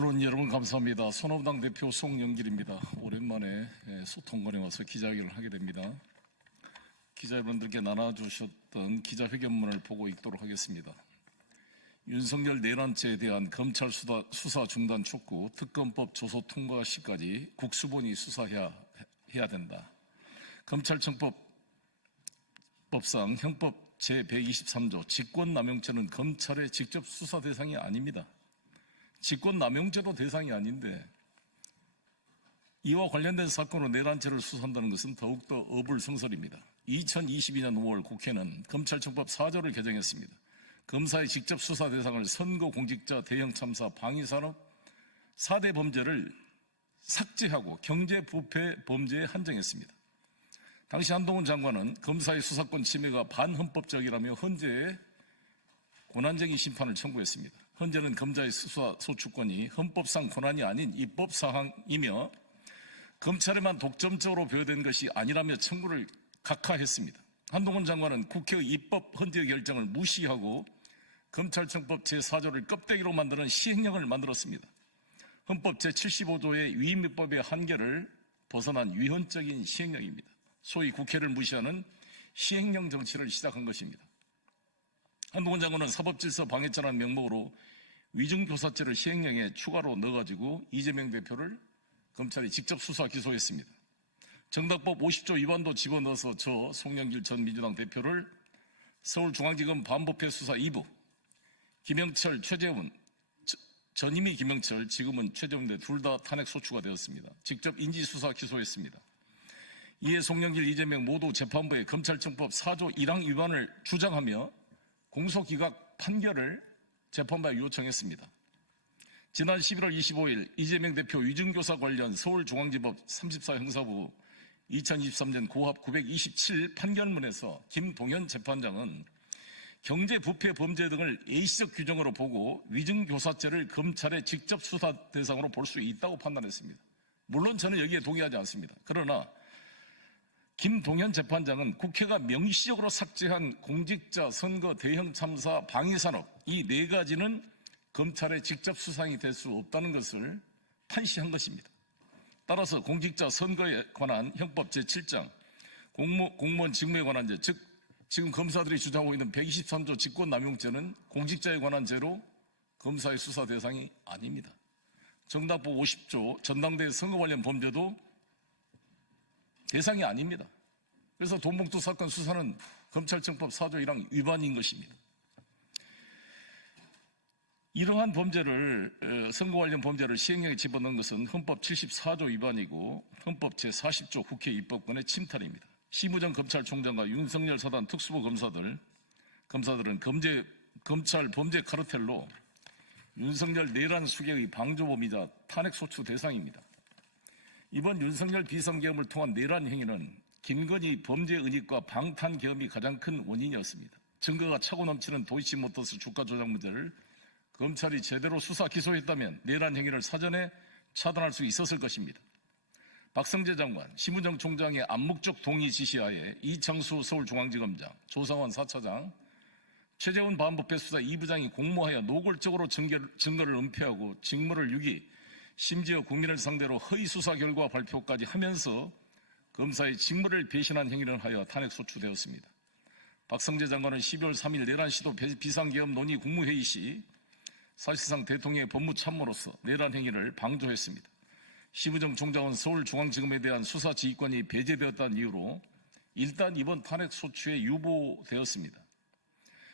언론 여러분 감사합니다. 선호당 대표 송영길입니다. 오랜만에 소통관에 와서 기자회견을 하게 됩니다. 기자 여러분들께 나눠주셨던 기자회견문을 보고 읽도록 하겠습니다. 윤석열 내란죄에 대한 검찰 수사 중단 촉구, 특검법 조소 통과 시까지 국수본이 수사해야 된다. 검찰청법상 형법 제123조 직권남용죄는 검찰의 직접 수사 대상이 아닙니다. 직권남용죄도 대상이 아닌데 이와 관련된 사건으로 내란죄를 수사한다는 것은 더욱더 어불성설입니다. 2022년 5월 국회는 검찰청법 4조를 개정했습니다. 검사의 직접 수사 대상을 선거 공직자 대형 참사 방위산업 4대 범죄를 삭제하고 경제부패 범죄에 한정했습니다. 당시 한동훈 장관은 검사의 수사권 침해가 반헌법적이라며 헌재에 권한쟁의 심판을 청구했습니다. 헌재는 검사의 수사 소추권이 헌법상 권한이 아닌 입법사항이며 검찰에만 독점적으로 부여된 것이 아니라며 청구를 각하했습니다. 한동훈 장관은 국회의 입법 헌재 결정을 무시하고 검찰청법 제4조를 껍데기로 만드는 시행령을 만들었습니다. 헌법 제75조의 위임법의 한계를 벗어난 위헌적인 시행령입니다. 소위 국회를 무시하는 시행령 정치를 시작한 것입니다. 한동훈 장관은 사법질서 방해죄라는 명목으로 위증교사죄를 시행령에 추가로 넣어가지고 이재명 대표를 검찰이 직접 수사 기소했습니다. 정당법 50조 위반도 집어넣어서 저 송영길 전 민주당 대표를 서울중앙지검 반부패 수사 2부, 김영철, 최재훈, 전임이 김영철, 지금은 최재훈 등 둘 다 탄핵 소추가 되었습니다. 직접 인지수사 기소했습니다. 이에 송영길, 이재명 모두 재판부에 검찰청법 4조 1항 위반을 주장하며 공소기각 판결을 재판부에 요청했습니다. 지난 11월 25일 이재명 대표 위증교사 관련 서울중앙지법 34형사부 2023년 고합 927 판결문에서 김동현 재판장은 경제부패 범죄 등을 예시적 규정으로 보고 위증교사죄를 검찰의 직접 수사 대상으로 볼 수 있다고 판단했습니다. 물론 저는 여기에 동의하지 않습니다. 그러나 김동현 재판장은 국회가 명시적으로 삭제한 공직자, 선거, 대형 참사, 방위산업 이 네 가지는 검찰의 직접 수상이 될 수 없다는 것을 판시한 것입니다. 따라서 공직자 선거에 관한 형법 제7장 공무원 직무에 관한 죄, 즉 지금 검사들이 주장하고 있는 123조 직권남용죄는 공직자에 관한 죄로 검사의 수사 대상이 아닙니다. 정당법 50조 전당대회 선거 관련 범죄도 대상이 아닙니다. 그래서 돈봉투 사건 수사는 검찰청법 4조 1항 위반인 것입니다. 이러한 범죄를 선거 관련 범죄를 시행령에 집어넣은 것은 헌법 74조 위반이고 헌법 제40조 국회 입법권의 침탈입니다. 심우정 검찰총장과 윤석열 사단 특수부 검사들은 검찰 범죄 카르텔로 윤석열 내란 수개의 방조범이자 탄핵소추 대상입니다. 이번 윤석열 비상계엄을 통한 내란 행위는 김건희 범죄 은닉과 방탄계엄이 가장 큰 원인이었습니다. 증거가 차고 넘치는 도이치모터스 주가 조작 문제를 검찰이 제대로 수사 기소했다면 내란 행위를 사전에 차단할 수 있었을 것입니다. 박성재 장관, 심우정 총장의 암묵적 동의 지시하에 이창수 서울중앙지검장, 조상원 4차장, 최재훈 반부패 수사 2부장이 공모하여 노골적으로 증거를 은폐하고 직무를 유기, 심지어 국민을 상대로 허위 수사 결과 발표까지 하면서 검사의 직무를 배신한 행위를 하여 탄핵 소추되었습니다. 박성재 장관은 12월 3일 내란 시도 비상계엄 논의 국무회의 시 사실상 대통령의 법무참모로서 내란 행위를 방조했습니다. 심우정 총장은 서울중앙지검에 대한 수사 지휘권이 배제되었다는 이유로 일단 이번 탄핵 소추에 유보되었습니다.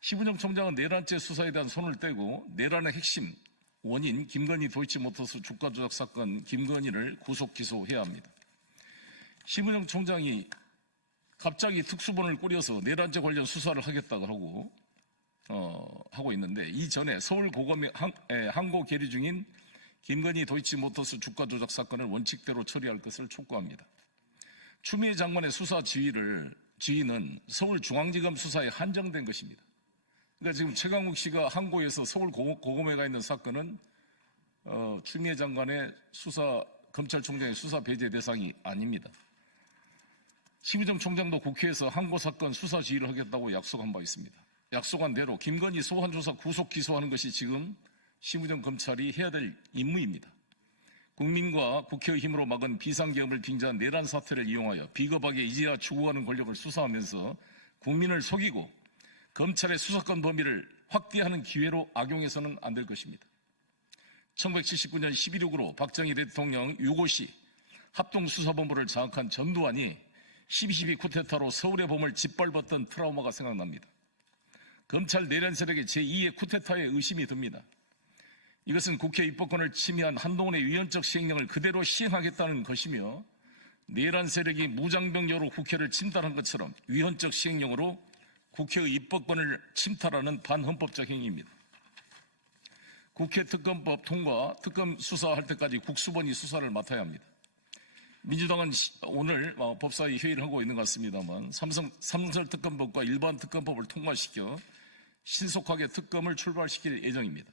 심우정 총장은 내란죄 수사에 대한 손을 떼고 내란의 핵심 원인 김건희 도이치모터스 주가 조작 사건 김건희를 구속 기소해야 합니다. 심우정 총장이 갑자기 특수본을 꾸려서 내란죄 관련 수사를 하겠다고 하고 있는데 이전에 서울 고검에 항고 계류 중인 김건희 도이치모터스 주가 조작 사건을 원칙대로 처리할 것을 촉구합니다. 추미애 장관의 수사 지휘는 서울중앙지검 수사에 한정된 것입니다. 그러니까 지금 최강욱 씨가 항고에서 서울 고검에 가 있는 사건은 추미애 장관의 검찰총장의 수사 배제 대상이 아닙니다. 심우정 총장도 국회에서 항고 사건 수사 지휘를 하겠다고 약속한 바 있습니다. 약속한 대로 김건희 소환조사 구속 기소하는 것이 지금 심우정 검찰이 해야 될 임무입니다. 국민과 국회의 힘으로 막은 비상계엄을 빙자한 내란 사태를 이용하여 비겁하게 이제야 추구하는 권력을 수사하면서 국민을 속이고 검찰의 수사권 범위를 확대하는 기회로 악용해서는 안 될 것입니다. 1979년 11.6으로 박정희 대통령 유고 시 합동수사본부를 장악한 전두환이 12.12 쿠데타로 서울의 봄을 짓밟았던 트라우마가 생각납니다. 검찰 내란 세력의 제2의 쿠데타에 의심이 듭니다. 이것은 국회 입법권을 침해한 한동훈의 위헌적 시행령을 그대로 시행하겠다는 것이며 내란 세력이 무장병력으로 국회를 침탈한 것처럼 위헌적 시행령으로 국회의 입법권을 침탈하는 반헌법적 행위입니다. 국회 특검법 통과, 특검 수사할 때까지 국수본이 수사를 맡아야 합니다. 민주당은 오늘 법사위 회의를 하고 있는 것 같습니다만 삼설 특검법과 일반 특검법을 통과시켜 신속하게 특검을 출발시킬 예정입니다.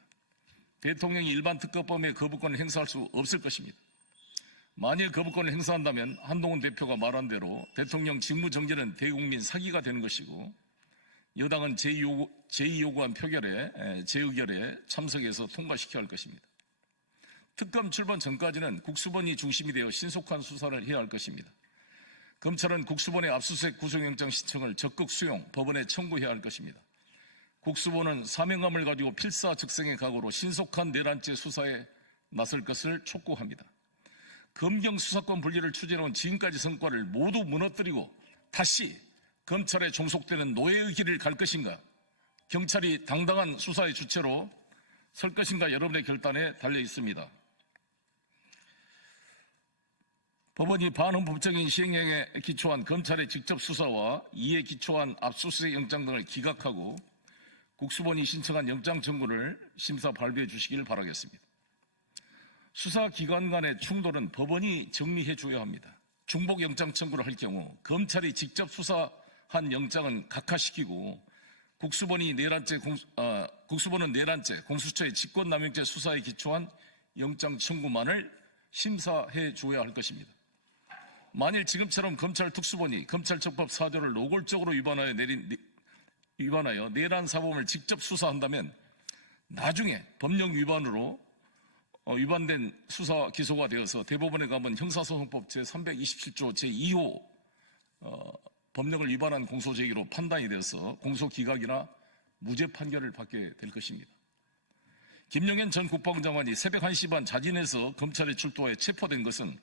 대통령이 일반 특검법의 거부권을 행사할 수 없을 것입니다. 만일 거부권을 행사한다면 한동훈 대표가 말한 대로 대통령 직무정지는 대국민 사기가 되는 것이고 여당은 제2요구안 표결에 재의결에 참석해서 통과시켜야 할 것입니다. 특검 출범 전까지는 국수본이 중심이 되어 신속한 수사를 해야 할 것입니다. 검찰은 국수본의 압수수색 구속영장 신청을 적극 수용, 법원에 청구해야 할 것입니다. 국수본은 사명감을 가지고 필사즉생의 각오로 신속한 내란죄 수사에 나설 것을 촉구합니다. 검경 수사권 분리를 추진해온 지금까지 성과를 모두 무너뜨리고 다시 검찰에 종속되는 노예의 길을 갈 것인가, 경찰이 당당한 수사의 주체로 설 것인가 여러분의 결단에 달려 있습니다. 법원이 반헌법적인 시행령에 기초한 검찰의 직접 수사와 이에 기초한 압수수색 영장 등을 기각하고 국수본이 신청한 영장 청구를 심사 발부해 주시길 바라겠습니다. 수사기관 간의 충돌은 법원이 정리해 줘야 합니다. 중복 영장 청구를 할 경우 검찰이 직접 수사한 영장은 각하시키고 국수본은 내란죄, 공수처의 직권남용죄 수사에 기초한 영장 청구만을 심사해 줘야 할 것입니다. 만일 지금처럼 검찰 특수본이 검찰청법 4조를 노골적으로 위반하여 내란 사범을 직접 수사한다면 나중에 법령 위반으로 위반된 수사 기소가 되어서 대법원에 가면 형사소송법 제327조 제2호 법령을 위반한 공소제기로 판단이 되어서 공소기각이나 무죄 판결을 받게 될 것입니다. 김용현 전 국방장관이 새벽 1시 반 자진해서 검찰에 출두하여 체포된 것은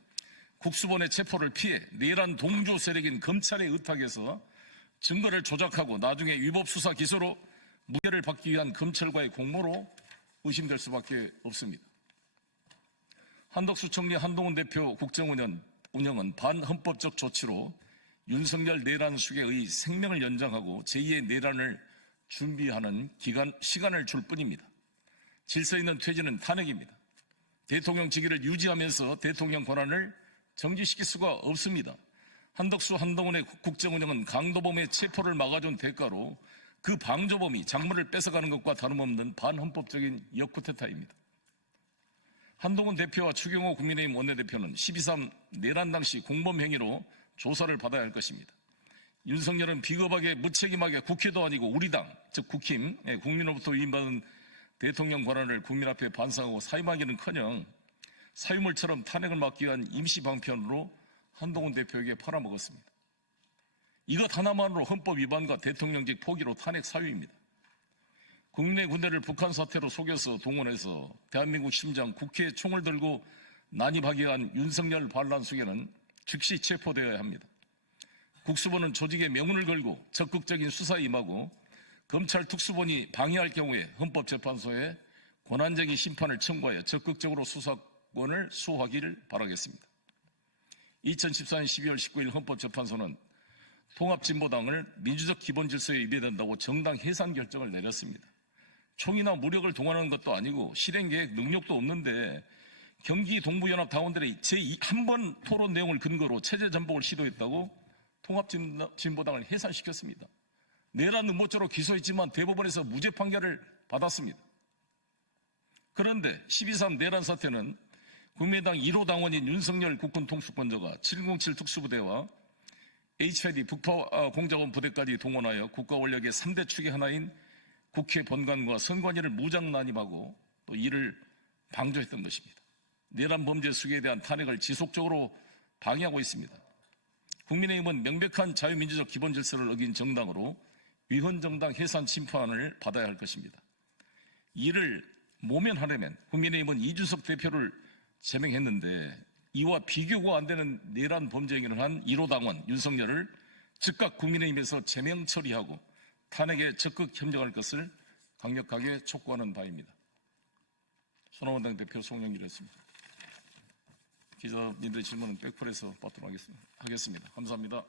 국수본의 체포를 피해 내란 동조 세력인 검찰에 의탁해서 증거를 조작하고 나중에 위법 수사 기소로 무죄를 받기 위한 검찰과의 공모로 의심될 수밖에 없습니다. 한덕수 총리, 한동훈 대표 국정운영은 반헌법적 조치로 윤석열 내란 수계의 생명을 연장하고 제2의 내란을 준비하는 시간을 줄 뿐입니다. 질서 있는 퇴진은 탄핵입니다. 대통령 직위를 유지하면서 대통령 권한을 정지시킬 수가 없습니다. 한덕수, 한동훈의 국정운영은 강도범의 체포를 막아준 대가로 그 방조범이 작물을 뺏어가는 것과 다름없는 반헌법적인 역쿠데타입니다. 한동훈 대표와 추경호 국민의힘 원내대표는 12.3 내란 당시 공범행위로 조사를 받아야 할 것입니다. 윤석열은 비겁하게 무책임하게 국회도 아니고 우리 당, 즉 국힘, 국민으로부터 위임받은 대통령 권한을 국민 앞에 반성하고 사임하기는커녕 사유물처럼 탄핵을 막기 위한 임시방편으로 한동훈 대표에게 팔아먹었습니다. 이것 하나만으로 헌법 위반과 대통령직 포기로 탄핵 사유입니다. 국민의 군대를 북한 사태로 속여서 동원해서 대한민국 심장 국회에 총을 들고 난입하게 한 윤석열 반란 수괴는 즉시 체포되어야 합니다. 국수본은 조직의 명운을 걸고 적극적인 수사에 임하고 검찰 특수본이 방해할 경우에 헌법재판소에 권한적인 심판을 청구하여 적극적으로 수사권을 수호하기를 바라겠습니다. 2014년 12월 19일 헌법재판소는 통합진보당을 민주적 기본질서에 위배된다고 정당 해산 결정을 내렸습니다. 총이나 무력을 동원하는 것도 아니고 실행계획 능력도 없는데 경기 동부연합 당원들의 제1번 토론 내용을 근거로 체제 전복을 시도했다고 통합진보당을 해산시켰습니다. 내란 음모죄로 기소했지만 대법원에서 무죄 판결을 받았습니다. 그런데 12.3 내란 사태는 국민의당 1호 당원인 윤석열 국군 통수권자가 707 특수부대와 HID 북파공작원 부대까지 동원하여 국가 원력의 3대 축의 하나인 국회 본관과 선관위를 무장 난입하고 또 이를 방조했던 것입니다. 내란 범죄 수사에 대한 탄핵을 지속적으로 방해하고 있습니다. 국민의힘은 명백한 자유민주적 기본 질서를 어긴 정당으로 위헌정당 해산 심판을 받아야 할 것입니다. 이를 모면하려면 국민의힘은 이준석 대표를 제명했는데 이와 비교가 안 되는 내란 범죄 행위를 한 1호 당원 윤석열을 즉각 국민의힘에서 제명 처리하고 탄핵에 적극 협력할 것을 강력하게 촉구하는 바입니다. 손학원 당대표 송영길이었습니다. 기자님들의 질문은 백플에서 받도록 하겠습니다. 감사합니다.